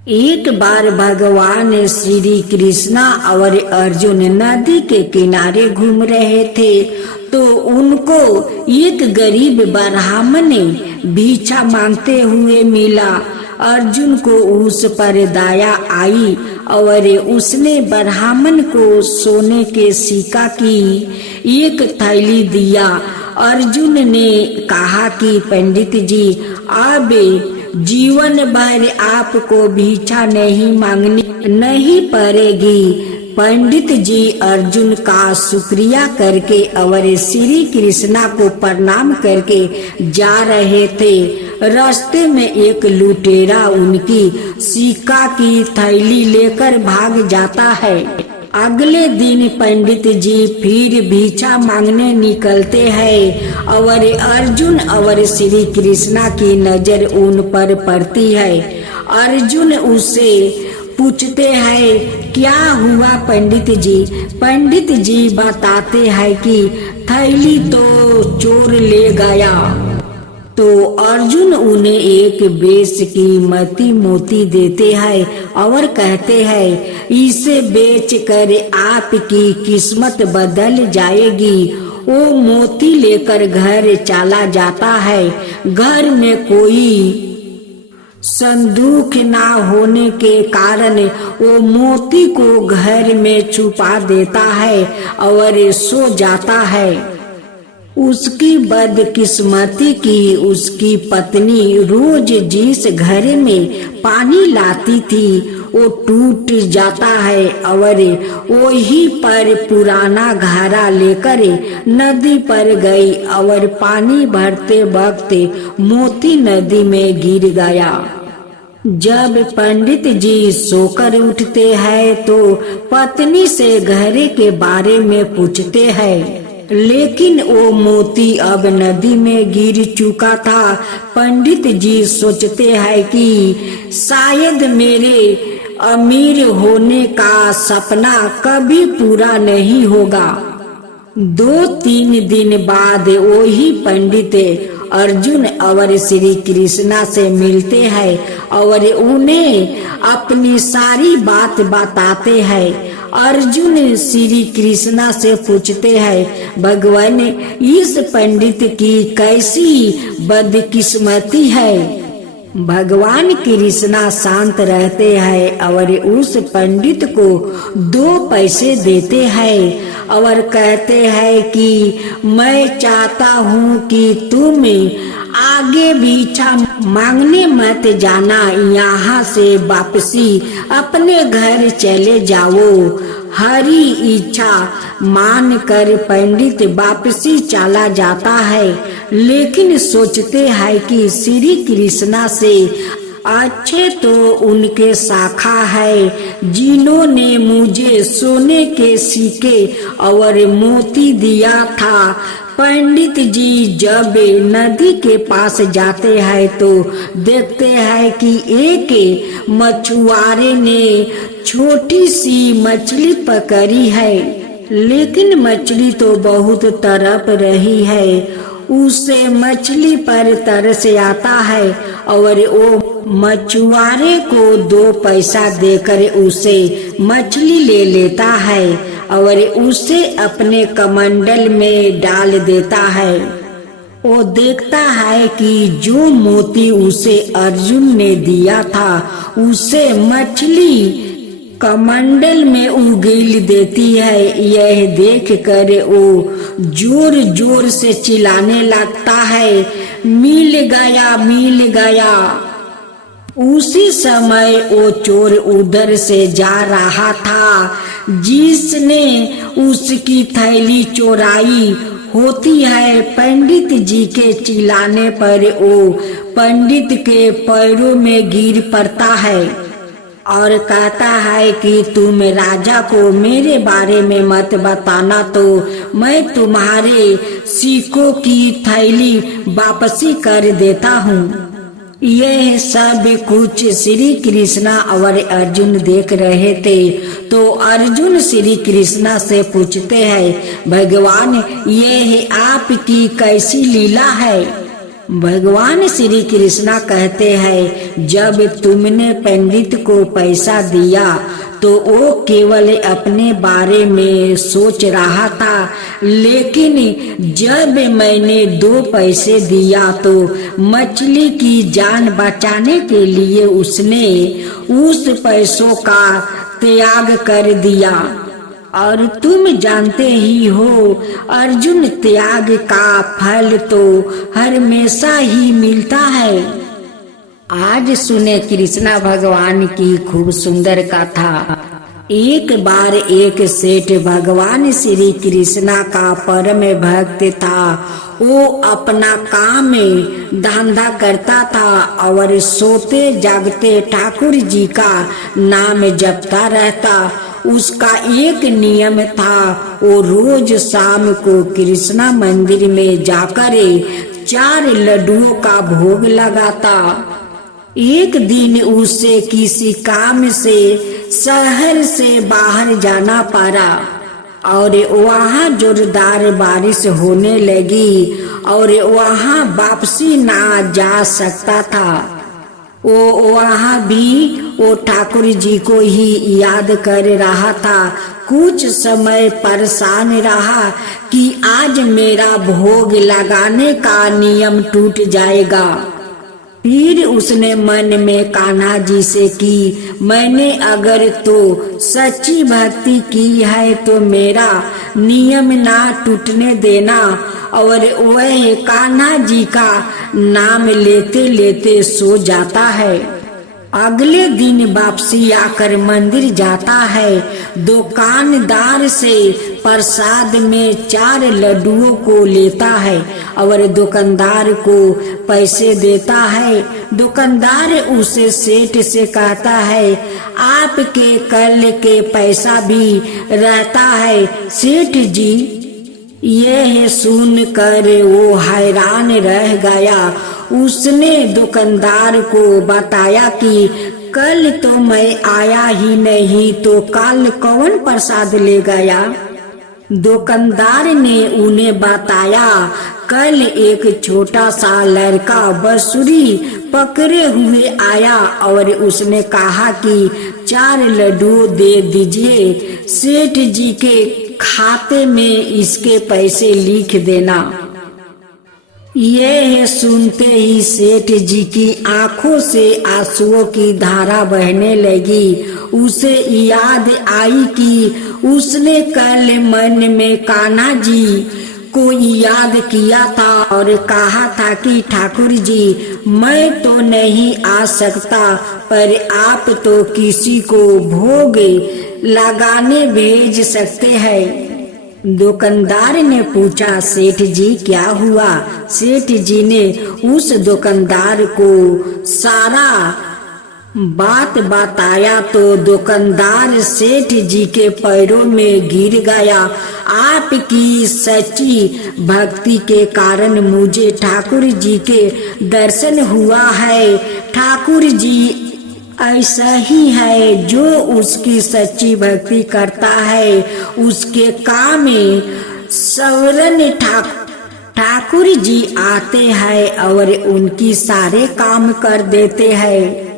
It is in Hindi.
एक बार भगवान श्री कृष्णा और अर्जुन नदी के किनारे घूम रहे थे तो उनको एक गरीब ब्राह्मण भिक्षा मांगते हुए मिला। अर्जुन को उस पर दया आई और उसने ब्राह्मण को सोने के सिक्का की एक थैली दिया। अर्जुन ने कहा कि पंडित जी, अब जीवन भर आपको भिक्षा नहीं मांगनी नहीं पड़ेगी। पंडित जी अर्जुन का शुक्रिया करके और श्री कृष्णा को प्रणाम करके जा रहे थे। रास्ते में एक लुटेरा उनकी सिक्का की थैली लेकर भाग जाता है। अगले दिन पंडित जी फिर भिक्षा मांगने निकलते हैं और अर्जुन और श्री कृष्णा की नजर उन पर पड़ती है। अर्जुन उससे पूछते हैं, क्या हुआ पंडित जी? पंडित जी बताते हैं कि थैली तो चोर ले गया। तो अर्जुन उन्हें एक बेच कीमती मोती देते हैं और कहते हैं, इसे बेच कर आपकी किस्मत बदल जाएगी। वो मोती लेकर घर चला जाता है। घर में कोई संदूक ना होने के कारण वो मोती को घर में छुपा देता है और सो जाता है। उसकी बदकिस्मती की उसकी पत्नी रोज जिस घर में पानी लाती थी वो टूट जाता है और वही पर पुराना घड़ा लेकर नदी पर गई और पानी भरते वक्त मोती नदी में गिर गया। जब पंडित जी सोकर उठते हैं तो पत्नी से घरे के बारे में पूछते हैं, लेकिन वो मोती अब नदी में गिर चुका था। पंडित जी सोचते हैं कि शायद मेरे अमीर होने का सपना कभी पूरा नहीं होगा। 2-3 दिन बाद वही पंडित अर्जुन और श्री कृष्णा से मिलते हैं और उन्हें अपनी सारी बात बताते हैं। अर्जुन श्री कृष्णा से पूछते हैं, भगवान, इस पंडित की कैसी बदकिस्मती है? भगवान कृष्णा शांत रहते हैं और उस पंडित को 2 पैसे देते हैं और कहते हैं कि मैं चाहता हूँ कि तुम आगे भिक्षा मांगने मत जाना, यहाँ से वापसी अपने घर चले जाओ। हरी इच्छा मानकर पंडित वापसी चला जाता है, लेकिन सोचते हैं कि श्री कृष्णा से अच्छे तो उनके शाखा है जिन्होंने मुझे सोने के सिक्के और मोती दिया था। पंडित जी जब नदी के पास जाते हैं तो देखते हैं कि एक मछुआरे ने छोटी सी मछली पकड़ी है, लेकिन मछली तो बहुत तड़प रही है। उसे मछली पर तरस आता है और वो मछुआरे को 2 पैसा देकर उसे मछली ले लेता है और उसे अपने कमंडल में डाल देता है। वो देखता है कि जो मोती उसे अर्जुन ने दिया था उसे मछली कमंडल में उगील देती है। यह देखकर वो जोर जोर से चिल्लाने लगता है, मिल गया, मिल गया। उसी समय वो चोर उधर से जा रहा था जिसने उसकी थैली चोराई होती है। पंडित जी के चिल्लाने पर वो पंडित के पैरों में गिर पड़ता है और कहता है कि तुम राजा को मेरे बारे में मत बताना तो मैं तुम्हारे सिक्कों की थैली वापसी कर देता हूँ। यह सब कुछ श्री कृष्णा और अर्जुन देख रहे थे तो अर्जुन श्री कृष्णा से पूछते हैं, भगवान, यह आपकी कैसी लीला है? भगवान श्री कृष्णा कहते हैं, जब तुमने पंडित को पैसा दिया तो वो केवल अपने बारे में सोच रहा था, लेकिन जब मैंने 2 पैसे दिया तो मछली की जान बचाने के लिए उसने उस पैसों का त्याग कर दिया। और तुम जानते ही हो, अर्जुन, त्याग का फल तो हमेशा ही मिलता है। आज सुने कृष्णा भगवान की खूब सुंदर कथा। एक बार एक सेठ भगवान श्री कृष्णा का परम भक्त था। वो अपना काम में धंधा करता था और सोते जागते ठाकुर जी का नाम जपता रहता। उसका एक नियम था, वो रोज शाम को कृष्णा मंदिर में जाकर 4 लड्डुओं का भोग लगाता। एक दिन उसे किसी काम से शहर से बाहर जाना पड़ा और वहाँ जोरदार बारिश होने लगी और वहाँ वापसी ना जा सकता था। वो वहाँ भी वो ठाकुर जी को ही याद कर रहा था। कुछ समय परेशान रहा कि आज मेरा भोग लगाने का नियम टूट जाएगा। फिर उसने मन में कान्हा जी से की, मैंने अगर तो सच्ची भक्ति की है तो मेरा नियम ना टूटने देना। और वह कान्हा जी का नाम लेते लेते सो जाता है। अगले दिन वापसी आकर मंदिर जाता है। दुकानदार से प्रसाद में 4 लड्डुओं को लेता है और दुकानदार को पैसे देता है। दुकानदार उसे सेठ से कहता है, आपके कल के पैसा भी रहता है। सेठ जी यह सुनकर वो हैरान रह गया। उसने दुकानदार को बताया कि कल तो मैं आया ही नहीं, तो कल कौन प्रसाद ले गया। दुकानदार ने उन्हें बताया, कल एक छोटा सा लड़का बांसुरी पकड़े हुए आया और उसने कहा कि 4 लड्डू दे दीजिए, सेठ जी के खाते में इसके पैसे लिख देना। यह सुनते ही सेठ जी की आंखों से आंसुओं की धारा बहने लगी। उसे याद आई कि उसने कल मन में कान्हा जी को याद किया था और कहा था कि ठाकुर जी, मैं तो नहीं आ सकता, पर आप तो किसी को भोग लगाने भेज सकते हैं। दुकानदार ने पूछा, सेठ जी क्या हुआ। सेठ जी ने उस दुकानदार को सारा बात बताया तो दुकानदार सेठ जी के पैरों में गिर गया। आपकी सच्ची भक्ति के कारण मुझे ठाकुर जी के दर्शन हुआ है। ठाकुर जी ऐसा ही है, जो उसकी सच्ची भक्ति करता है उसके काम में सवरन ठाकुर जी आते हैं और उनकी सारे काम कर देते हैं।